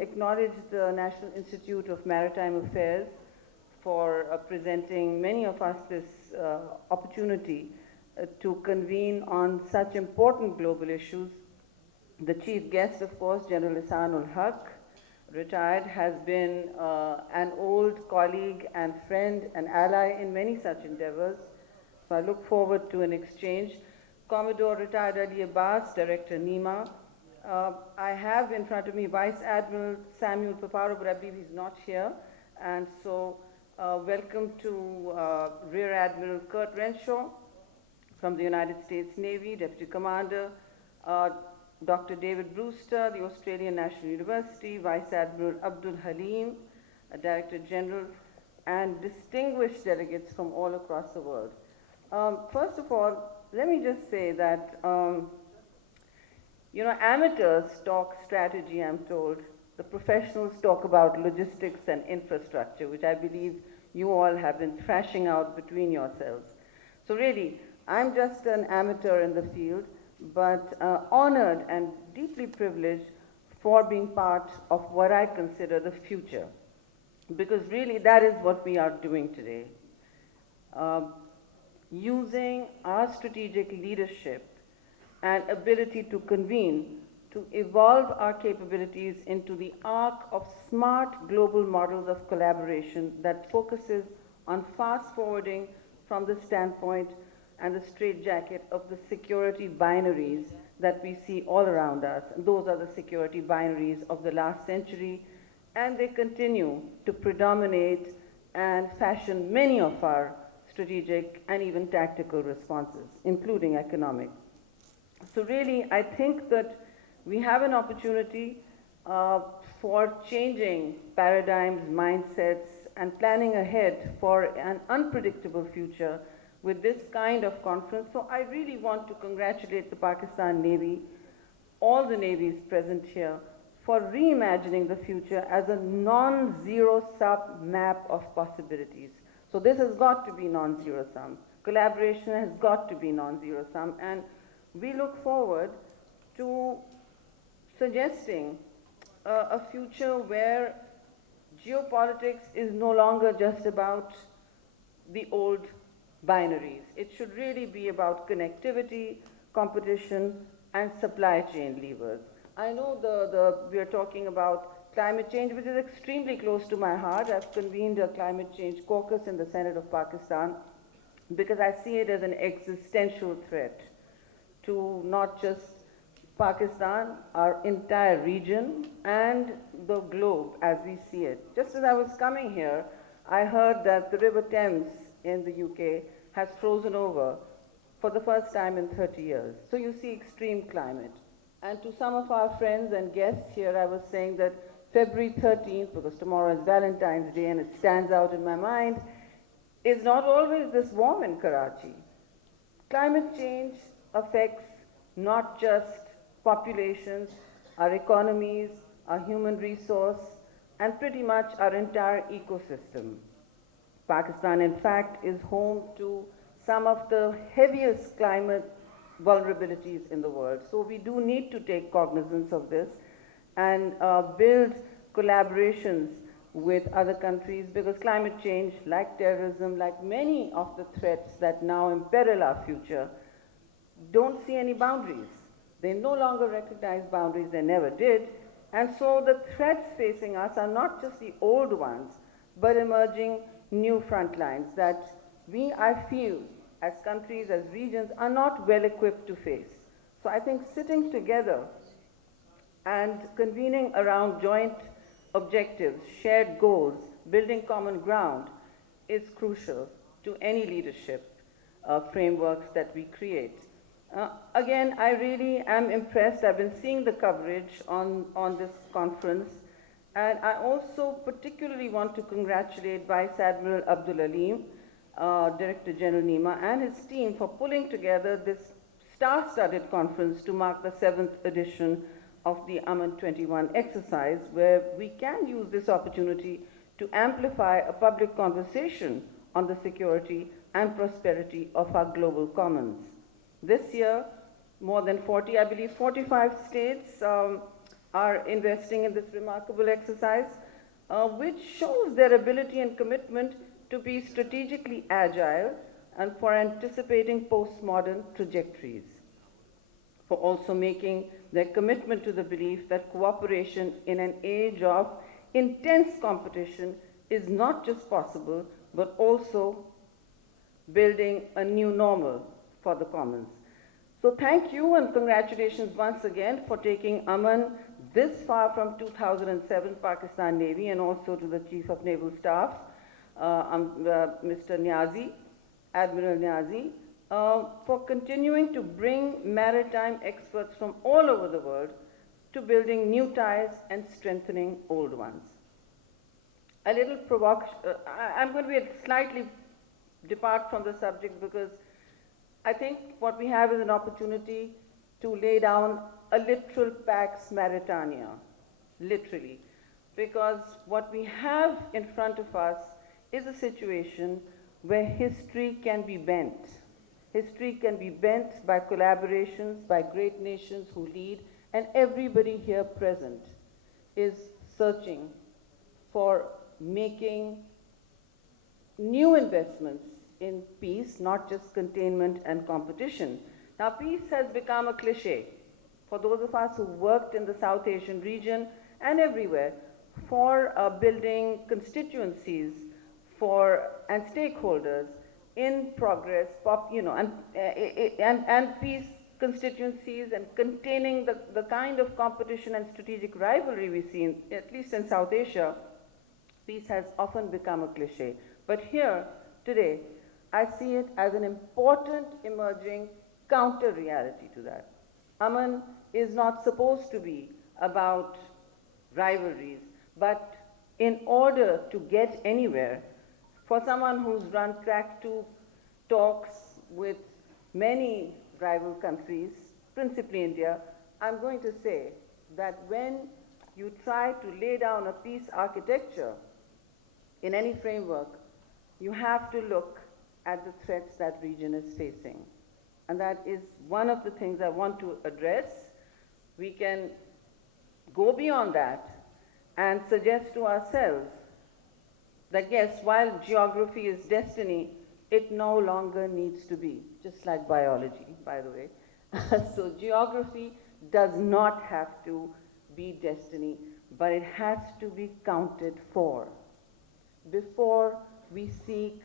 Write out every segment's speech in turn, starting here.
Acknowledge the National Institute of Maritime Affairs for presenting many of us this opportunity to convene on such important global issues. The chief guest, of course, General Ihsanul Haq, retired, has been an old colleague and friend and ally in many such endeavors. So I look forward to an exchange. Commodore retired Ali Abbas, Director NEMA. I have in front of me Vice Admiral Samuel Paparo, but I believe he's not here. And so welcome to Rear Admiral Kurt Renshaw from the United States Navy, Deputy Commander, Dr. David Brewster, the Australian National University, Vice Admiral Abdul Halim, Director General, and distinguished delegates from all across the world. First of all, let me just say that amateurs talk strategy, I'm told. The professionals talk about logistics and infrastructure, which I believe you all have been thrashing out between yourselves. So really, I'm just an amateur in the field, but honored and deeply privileged for being part of what I consider the future. Because really, that is what we are doing today. Using our strategic leadership and ability to convene to evolve our capabilities into the arc of smart global models of collaboration that focuses on fast-forwarding from the standpoint and the straitjacket of the security binaries that we see all around us. Those are the security binaries of the last century, and they continue to predominate and fashion many of our strategic and even tactical responses, including economic. So really, I think that we have an opportunity for changing paradigms, mindsets, and planning ahead for an unpredictable future with this kind of conference. So I really want to congratulate the Pakistan Navy, all the navies present here, for reimagining the future as a non-zero sum map of possibilities. So this has got to be non-zero sum. Collaboration has got to be non-zero sum, and we look forward to suggesting a future where geopolitics is no longer just about the old binaries. It should really be about connectivity, competition, and supply chain levers. I know we are talking about climate change, which is extremely close to my heart. I've convened a climate change caucus in the Senate of Pakistan because I see it as an existential threat to not just Pakistan, our entire region, and the globe as we see it. Just as I was coming here, I heard that the River Thames in the UK has frozen over for the first time in 30 years. So you see extreme climate. And to some of our friends and guests here, I was saying that February 13th, because tomorrow is Valentine's Day and it stands out in my mind, is not always this warm in Karachi. Climate change affects not just populations, our economies, our human resource, and pretty much our entire ecosystem. Pakistan, in fact, is home to some of the heaviest climate vulnerabilities in the world. So we do need to take cognizance of this and build collaborations with other countries, because climate change, like terrorism, like many of the threats that now imperil our future, don't see any boundaries. They no longer recognize boundaries, they never did. And so the threats facing us are not just the old ones, but emerging new front lines that we, I feel, as countries, as regions, are not well equipped to face. So I think sitting together and convening around joint objectives, shared goals, building common ground is crucial to any leadership frameworks that we create. Again, I really am impressed. I've been seeing the coverage on this conference, and I also particularly want to congratulate Vice Admiral Abdul Halim, Director General NEMA, and his team for pulling together this star-studded conference to mark the 7th edition of the Aman 21 exercise, where we can use this opportunity to amplify a public conversation on the security and prosperity of our global commons. This year, more than 40, I believe 45 states are investing in this remarkable exercise, which shows their ability and commitment to be strategically agile and for anticipating postmodern trajectories, for also making their commitment to the belief that cooperation in an age of intense competition is not just possible, but also building a new normal for the commons. So thank you and congratulations once again for taking Aman this far from 2007 Pakistan Navy, and also to the Chief of Naval Staff, Mr. Niazi, Admiral Niazi, for continuing to bring maritime experts from all over the world to building new ties and strengthening old ones. A little provocation, I'm going to be slightly depart from the subject, because I think what we have is an opportunity to lay down a literal Pax Maritania, literally, because what we have in front of us is a situation where history can be bent. History can be bent by collaborations, by great nations who lead, and everybody here present is searching for making new investments in peace, not just containment and competition. Now, peace has become a cliche for those of us who worked in the South Asian region and everywhere for building constituencies and stakeholders in progress, and peace constituencies and containing the kind of competition and strategic rivalry we see, at least in South Asia. Peace has often become a cliche. But here, today, I see it as an important emerging counter-reality to that. Aman is not supposed to be about rivalries, but in order to get anywhere, for someone who's run track to talks with many rival countries, principally India, I'm going to say that when you try to lay down a peace architecture in any framework, you have to look at the threats that region is facing. And that is one of the things I want to address. We can go beyond that and suggest to ourselves that yes, while geography is destiny, it no longer needs to be, just like biology, by the way. So geography does not have to be destiny, but it has to be counted for. Before we seek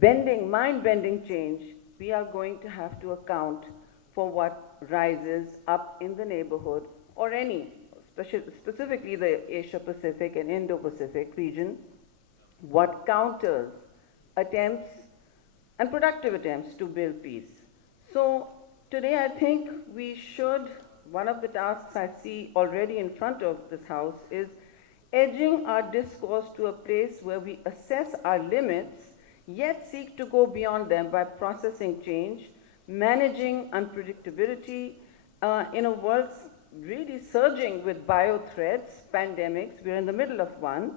mind-bending change, we are going to have to account for what rises up in the neighborhood, or any, specifically the Asia-Pacific and Indo-Pacific region, what counters attempts and productive attempts to build peace. So today I think we should, one of the tasks I see already in front of this House is edging our discourse to a place where we assess our limits, yet seek to go beyond them by processing change, managing unpredictability in a world really surging with bio-threats, pandemics. We're in the middle of one.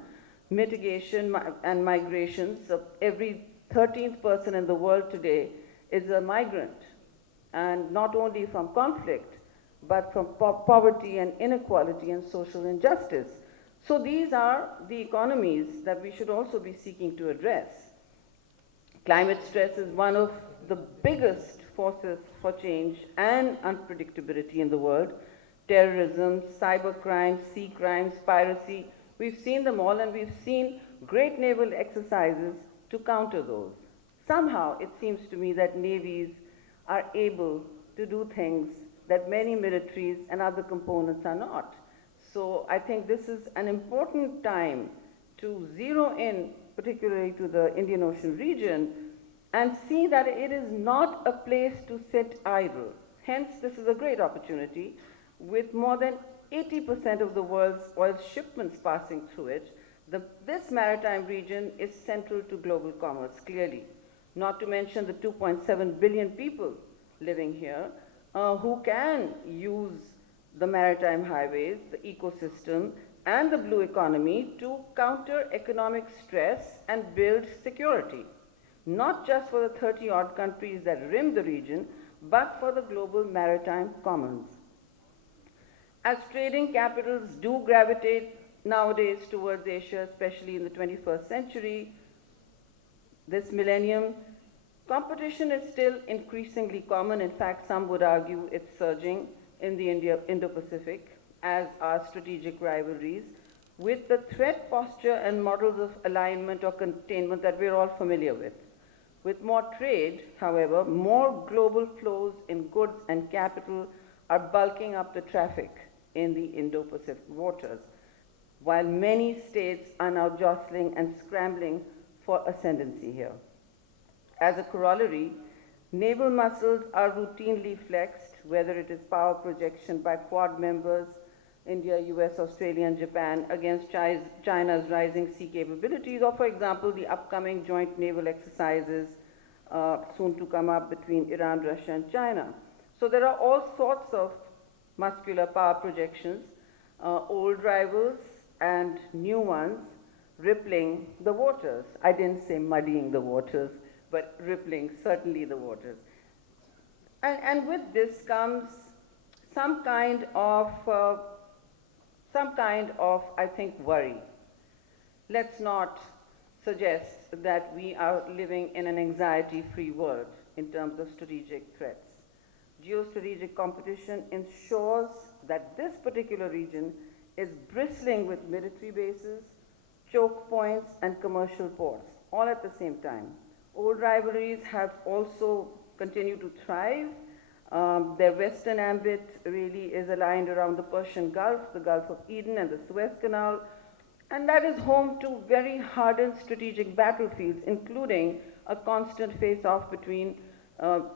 Mitigation and migrations. So every 13th person in the world today is a migrant, and not only from conflict, but from poverty and inequality and social injustice. So these are the economies that we should also be seeking to address. Climate stress is one of the biggest forces for change and unpredictability in the world. Terrorism, cybercrime, sea crimes, piracy, we've seen them all, and we've seen great naval exercises to counter those. Somehow it seems to me that navies are able to do things that many militaries and other components are not. So I think this is an important time to zero in, particularly to the Indian Ocean region, and see that it is not a place to sit idle. Hence, this is a great opportunity. With more than 80% of the world's oil shipments passing through it, this maritime region is central to global commerce, clearly. Not to mention the 2.7 billion people living here who can use the maritime highways, the ecosystem, and the blue economy to counter economic stress and build security, not just for the 30-odd countries that rim the region, but for the global maritime commons. As trading capitals do gravitate nowadays towards Asia, especially in the 21st century, this millennium, competition is still increasingly common. In fact, some would argue it's surging in the Indo-Pacific, as are strategic rivalries, with the threat posture and models of alignment or containment that we're all familiar with. With more trade, however, more global flows in goods and capital are bulking up the traffic in the Indo-Pacific waters, while many states are now jostling and scrambling for ascendancy here. As a corollary, naval muscles are routinely flexed, whether it is power projection by Quad members, India, US, Australia, and Japan, against China's rising sea capabilities, or for example, the upcoming joint naval exercises soon to come up between Iran, Russia, and China. So there are all sorts of muscular power projections, old rivals and new ones, rippling the waters. I didn't say muddying the waters, but rippling certainly the waters. And with this comes some kind of, I think, worry. Let's not suggest that we are living in an anxiety-free world in terms of strategic threats. Geostrategic competition ensures that this particular region is bristling with military bases, choke points, and commercial ports, all at the same time. Old rivalries have also continued to thrive. Their western ambit really is aligned around the Persian Gulf, the Gulf of Eden, and the Suez Canal, and that is home to very hardened strategic battlefields, including a constant face-off between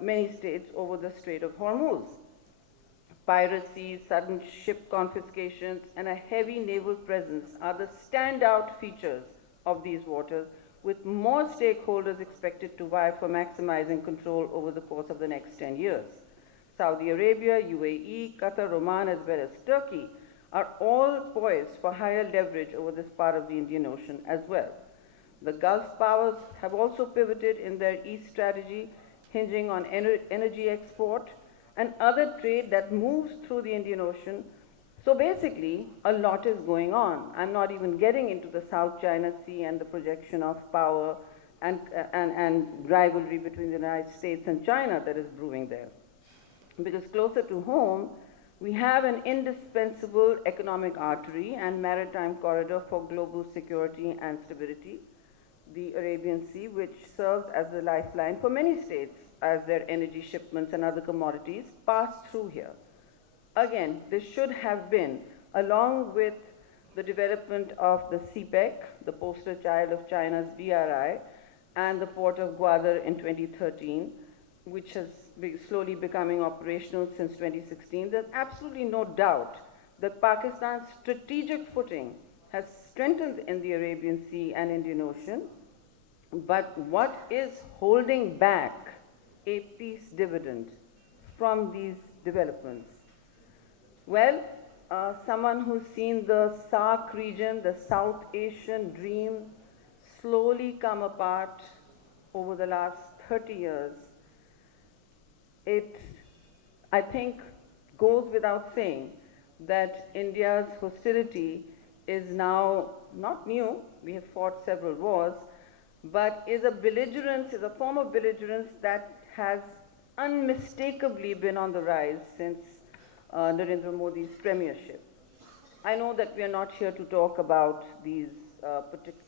many states over the Strait of Hormuz. Piracy, sudden ship confiscations, and a heavy naval presence are the standout features of these waters, with more stakeholders expected to vie for maximizing control over the course of the next 10 years. Saudi Arabia, UAE, Qatar, Oman, as well as Turkey are all poised for higher leverage over this part of the Indian Ocean as well. The Gulf powers have also pivoted in their East strategy, hinging on energy export and other trade that moves through the Indian Ocean. So basically, a lot is going on. I'm not even getting into the South China Sea and the projection of power and rivalry between the United States and China that is brewing there. Because closer to home, we have an indispensable economic artery and maritime corridor for global security and stability, the Arabian Sea, which serves as the lifeline for many states as their energy shipments and other commodities pass through here. Again, this should have been, along with the development of the CPEC, the poster child of China's BRI, and the port of Gwadar in 2013, which has been slowly becoming operational since 2016, there's absolutely no doubt that Pakistan's strategic footing has strengthened in the Arabian Sea and Indian Ocean. But what is holding back a peace dividend from these developments? Well, someone who's seen the SAARC region, the South Asian dream, slowly come apart over the last 30 years, it, I think, goes without saying that India's hostility is now not new. We have fought several wars, but is a belligerence, is a form of belligerence that has unmistakably been on the rise since Narendra Modi's premiership. I know that we are not here to talk about these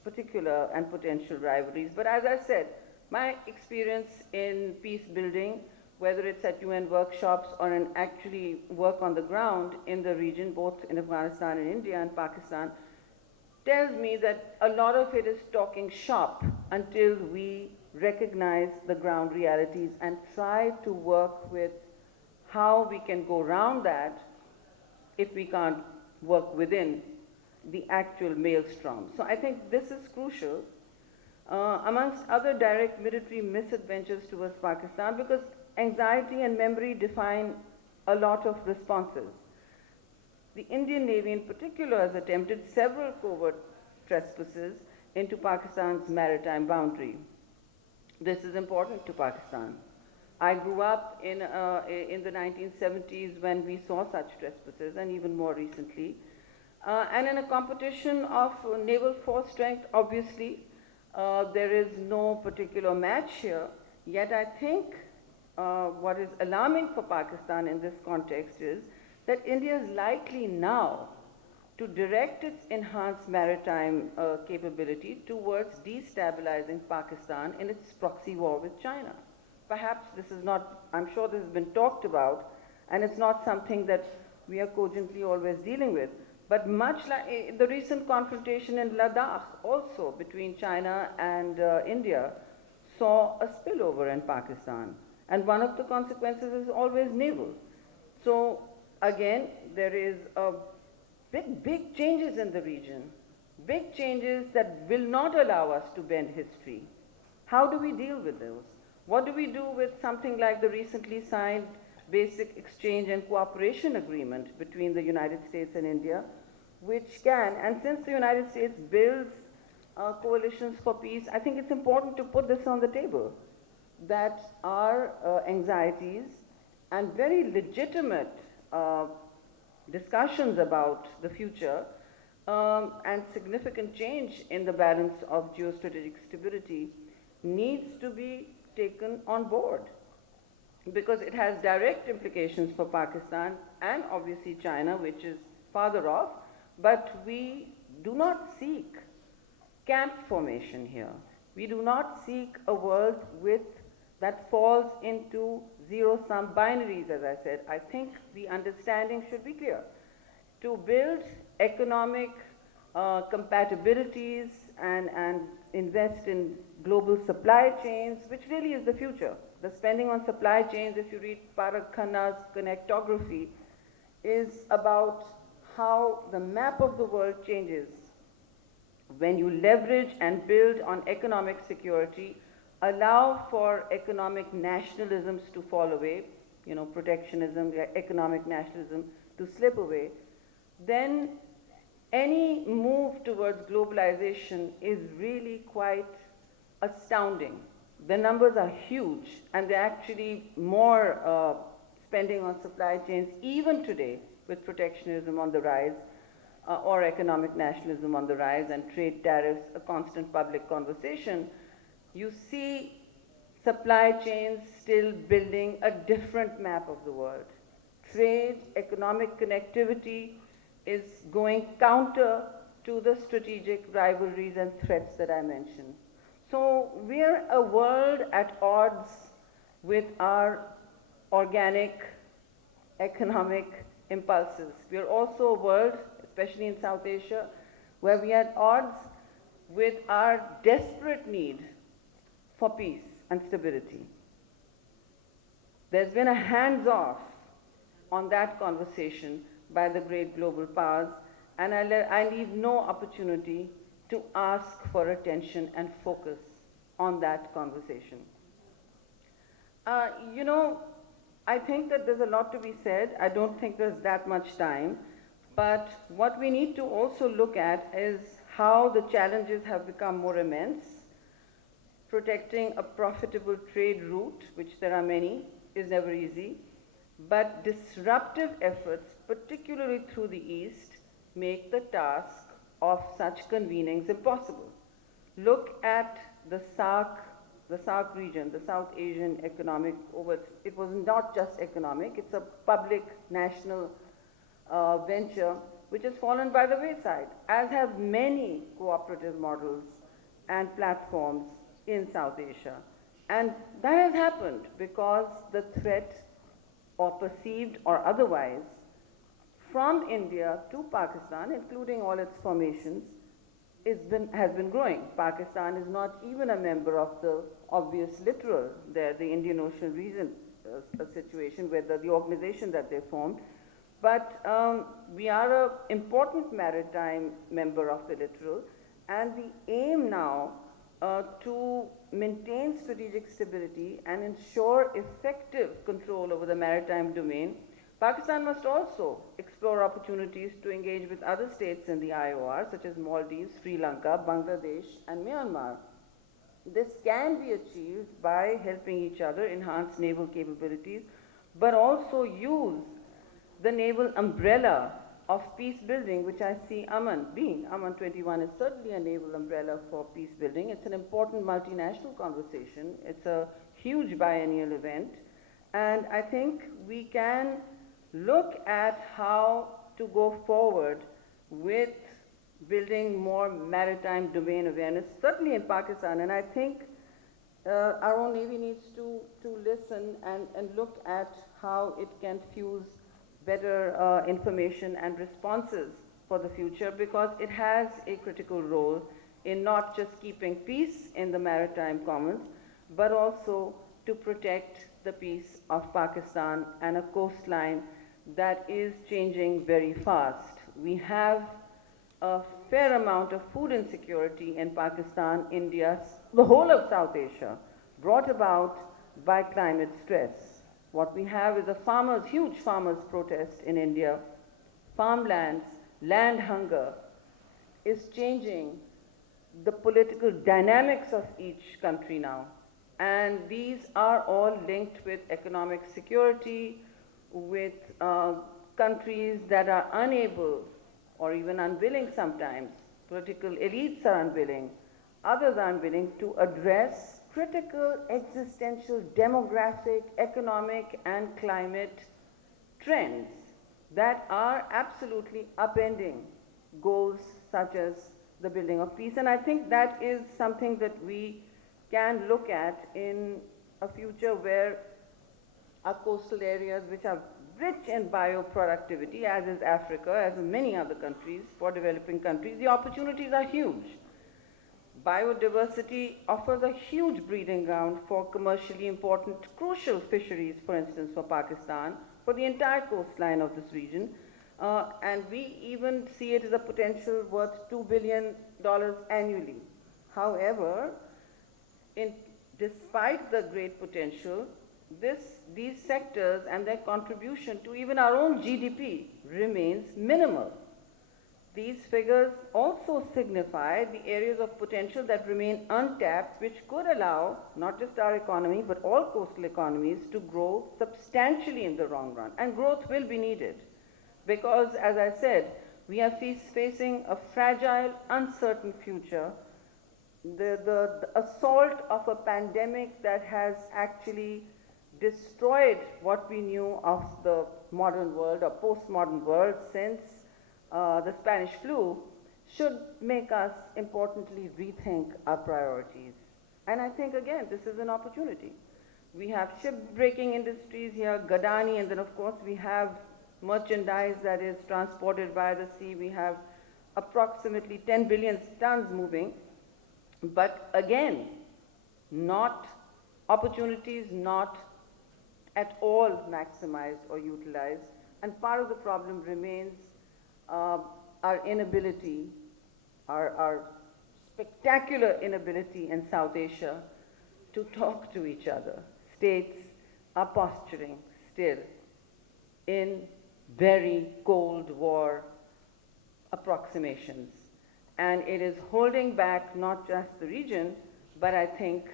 particular and potential rivalries, but as I said, my experience in peace building, whether it's at UN workshops or in actually work on the ground in the region, both in Afghanistan and India and Pakistan, tells me that a lot of it is talking shop until we recognize the ground realities and try to work with how we can go around that if we can't work within the actual maelstrom. So I think this is crucial, amongst other direct military misadventures towards Pakistan, because anxiety and memory define a lot of responses. The Indian Navy in particular has attempted several covert trespasses into Pakistan's maritime boundary. This is important to Pakistan. I grew up in the 1970s when we saw such trespasses, and even more recently. And in a competition of naval force strength, obviously, there is no particular match here. Yet I think what is alarming for Pakistan in this context is that India is likely now to direct its enhanced maritime capability towards destabilizing Pakistan in its proxy war with China. Perhaps this is not, I'm sure this has been talked about, and it's not something that we are cogently always dealing with. But much like the recent confrontation in Ladakh also between China and India saw a spillover in Pakistan. And one of the consequences is always naval. So again, there is a big changes in the region, big changes that will not allow us to bend history. How do we deal with those? What do we do with something like the recently signed Basic Exchange and Cooperation Agreement between the United States and India, which can, and since the United States builds coalitions for peace, I think it's important to put this on the table, that our anxieties and very legitimate discussions about the future and significant change in the balance of geostrategic stability needs to be taken on board, because it has direct implications for Pakistan and obviously China, which is farther off. But we do not seek camp formation here. We do not seek a world that falls into zero-sum binaries, as I said. I think the understanding should be clear. To build economic compatibilities and invest in global supply chains, which really is the future. The spending on supply chains, if you read Parag Khanna's Connectography, is about how the map of the world changes when you leverage and build on economic security, allow for economic nationalisms to fall away, protectionism, economic nationalism to slip away, then any move towards globalization is really quite astounding. The numbers are huge, and they're actually more spending on supply chains even today, with protectionism on the rise, or economic nationalism on the rise, and trade tariffs a constant public conversation. You see supply chains still building a different map of the world. Trade, economic connectivity is going counter to the strategic rivalries and threats that I mentioned. So we're a world at odds with our organic economic impulses. We're also a world, especially in South Asia, where we are at odds with our desperate need for peace and stability. There's been a hands-off on that conversation by the great global powers, and I leave no opportunity to ask for attention and focus on that conversation. I think that there's a lot to be said. I don't think there's that much time. But what we need to also look at is how the challenges have become more immense. Protecting a profitable trade route, which there are many, is never easy. But disruptive efforts, particularly through the East, make the task of such convenings impossible. Look at the SAARC region, the South Asian Economic, it was not just economic, it's a public national venture which has fallen by the wayside, as have many cooperative models and platforms in South Asia. And that has happened because the threat, or perceived or otherwise, from India to Pakistan, including all its formations, has been growing. Pakistan is not even a member of the obvious littoral there, the Indian Ocean region situation, where the organization that they formed. But we are an important maritime member of the littoral, and the aim now to maintain strategic stability and ensure effective control over the maritime domain, Pakistan must also explore opportunities to engage with other states in the IOR, such as Maldives, Sri Lanka, Bangladesh, and Myanmar. This can be achieved by helping each other enhance naval capabilities, but also use the naval umbrella of peace building, which I see Aman being. Aman 21 is certainly a naval umbrella for peace building. It's an important multinational conversation. It's a huge biennial event. And I think we can look at how to go forward with building more maritime domain awareness, certainly in Pakistan. And I think our own Navy needs to listen and look at how it can fuse better information and responses for the future, because it has a critical role in not just keeping peace in the maritime commons, but also to protect the peace of Pakistan and a coastline that is changing very fast. We have a fair amount of food insecurity in Pakistan, India, the whole of South Asia, brought about by climate stress. What we have is a huge farmers' protest in India. Farmlands, land hunger is changing the political dynamics of each country now. And these are all linked with economic security, with countries that are unable or even unwilling sometimes. Political elites are unwilling, others are unwilling to address critical existential demographic, economic, and climate trends that are absolutely upending goals such as the building of peace. And I think that is something that we can look at in a future where our coastal areas, which are rich in bioproductivity, as is Africa, as in many other countries, for developing countries, the opportunities are huge. Biodiversity offers a huge breeding ground for commercially important, crucial fisheries, for instance, for Pakistan, for the entire coastline of this region. And we even see it as a potential worth $2 billion annually. However, despite the great potential, these sectors and their contribution to even our own GDP remains minimal. These figures also signify the areas of potential that remain untapped, which could allow not just our economy, but all coastal economies to grow substantially in the long run. And growth will be needed because, as I said, we are facing a fragile, uncertain future. The assault of a pandemic that has actually destroyed what we knew of the modern world or postmodern world since the Spanish flu should make us importantly rethink our priorities. And I think, again, this is an opportunity. We have ship-breaking industries here, Gadani, and then of course we have merchandise that is transported by the sea. We have approximately 10 billion tons moving, but again, opportunities not at all maximized or utilized. And part of the problem remains our inability, our spectacular inability in South Asia to talk to each other. States are posturing still in very Cold War approximations. And it is holding back not just the region, but I think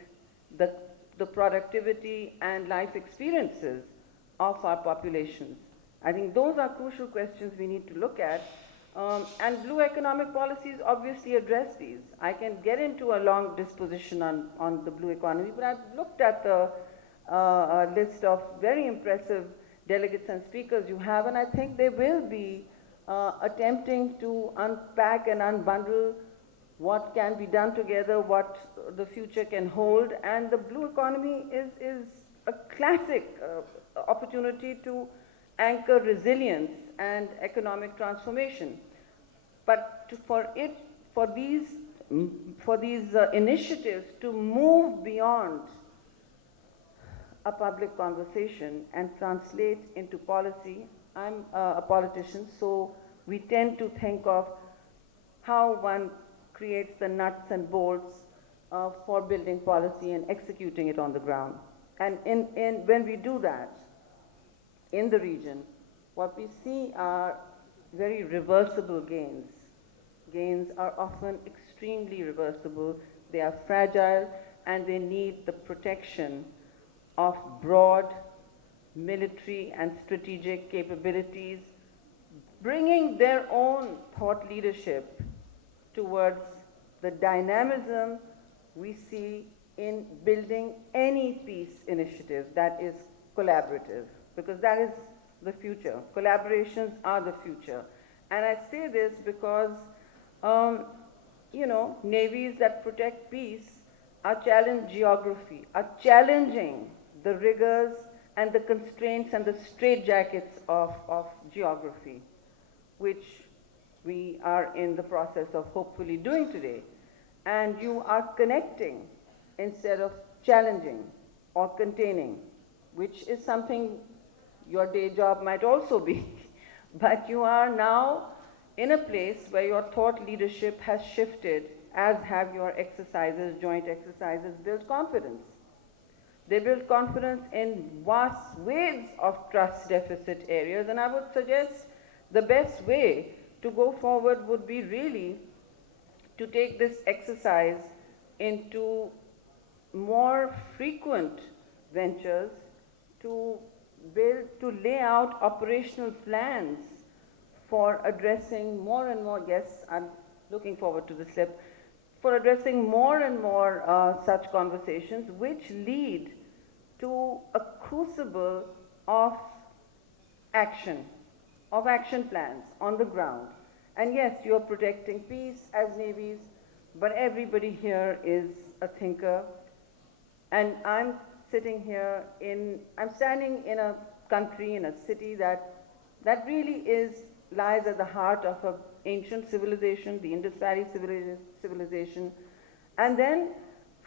the productivity and life experiences of our populations. I think those are crucial questions we need to look at. And blue economic policies obviously address these. I can get into a long disposition on the blue economy, but I've looked at the list of very impressive delegates and speakers you have, and I think they will be attempting to unpack and unbundle what can be done together, what the future can hold. And the blue economy is a classic opportunity to anchor resilience and economic transformation. But for these initiatives to move beyond a public conversation and translate into policy, I'm a politician, so we tend to think of how one creates the nuts and bolts for building policy and executing it on the ground. And when we do that in the region, what we see are very reversible gains. Gains are often extremely reversible. They are fragile, and they need the protection of broad military and strategic capabilities, bringing their own thought leadership towards the dynamism we see in building any peace initiative that is collaborative, because that is the future. Collaborations are the future. And I say this because, navies that protect peace are challenging geography, are challenging the rigors and the constraints and the straitjackets of geography, which we are in the process of hopefully doing today. And you are connecting instead of challenging or containing, which is something your day job might also be. But you are now in a place where your thought leadership has shifted, as have your exercises, joint exercises, build confidence. They build confidence in vast swathes of trust deficit areas, and I would suggest the best way to go forward would be really to take this exercise into more frequent ventures, to lay out operational plans for addressing more and more, yes, I'm looking forward to the slip, for addressing more and more such conversations which lead to a crucible of action plans on the ground. And yes, you're protecting peace as navies, but everybody here is a thinker. And I'm standing in a country, in a city that really lies at the heart of an ancient civilization, the Indus Valley civilization, and then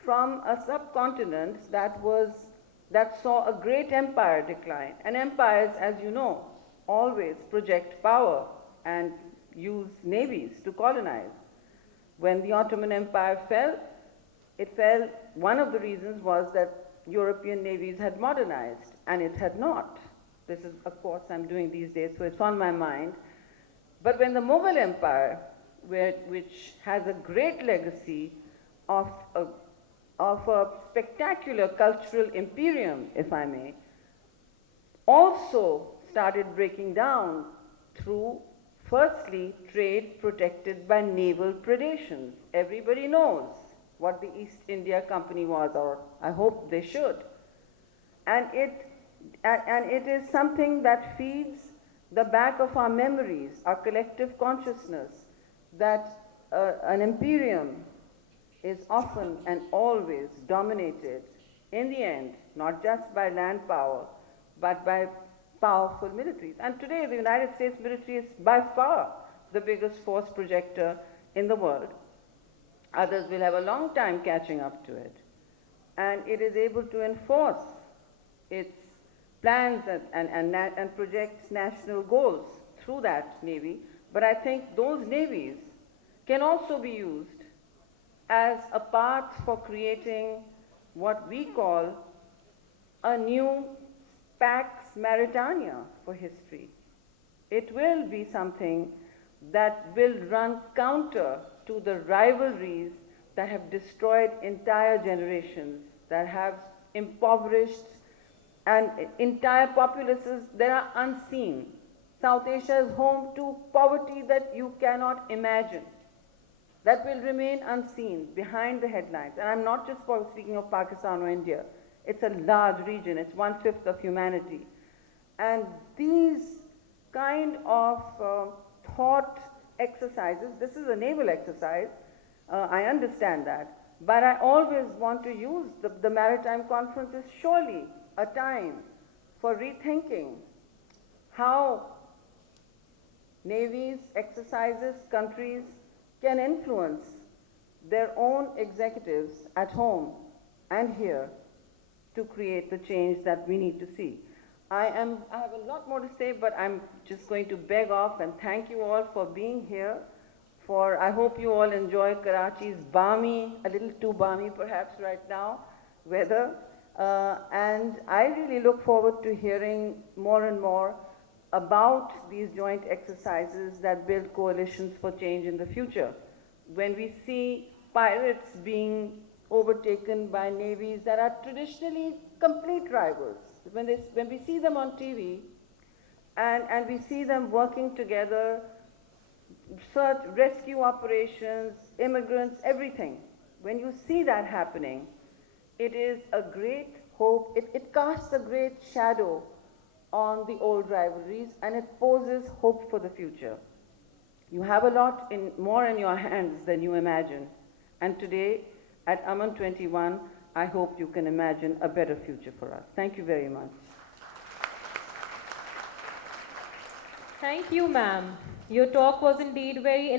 from a subcontinent that saw a great empire decline. And empires, as you know, always project power and use navies to colonize. When the Ottoman Empire fell, one of the reasons was that European navies had modernized, and it had not. This is a course I'm doing these days, so it's on my mind. But when the Mughal Empire, which has a great legacy of a spectacular cultural imperium, if I may, also started breaking down through, firstly, trade protected by naval predations. Everybody knows what the East India Company was, or I hope they should. And it is something that feeds the back of our memories, our collective consciousness, that an imperium is often and always dominated, in the end, not just by land power, but by powerful militaries. And today, the United States military is by far the biggest force projector in the world. Others will have a long time catching up to it. And it is able to enforce its plans and projects national goals through that navy. But I think those navies can also be used as a path for creating what we call a new Pax Maritime for history. It will be something that will run counter to the rivalries that have destroyed entire generations, that have impoverished and entire populaces that are unseen. South Asia is home to poverty that you cannot imagine, that will remain unseen behind the headlines. And I'm not just speaking of Pakistan or India. It's a large region. It's 1/5 of humanity. And these kind of thought exercises, this is a naval exercise, I understand that, but I always want to use the Maritime Conference is surely a time for rethinking how navies, exercises, countries can influence their own executives at home and here to create the change that we need to see. I have a lot more to say, but I'm just going to beg off and thank you all for being here. I hope you all enjoy Karachi's balmy, a little too balmy perhaps right now, weather. And I really look forward to hearing more and more about these joint exercises that build coalitions for change in the future. When we see pirates being overtaken by navies that are traditionally complete rivals. When we see them on TV and we see them working together, search, rescue operations, immigrants, everything, when you see that happening, it is a great hope. It casts a great shadow on the old rivalries, and it poses hope for the future. You have a lot more in your hands than you imagine. And today, at Aman 21, I hope you can imagine a better future for us. Thank you very much. Thank you, ma'am. Your talk was indeed very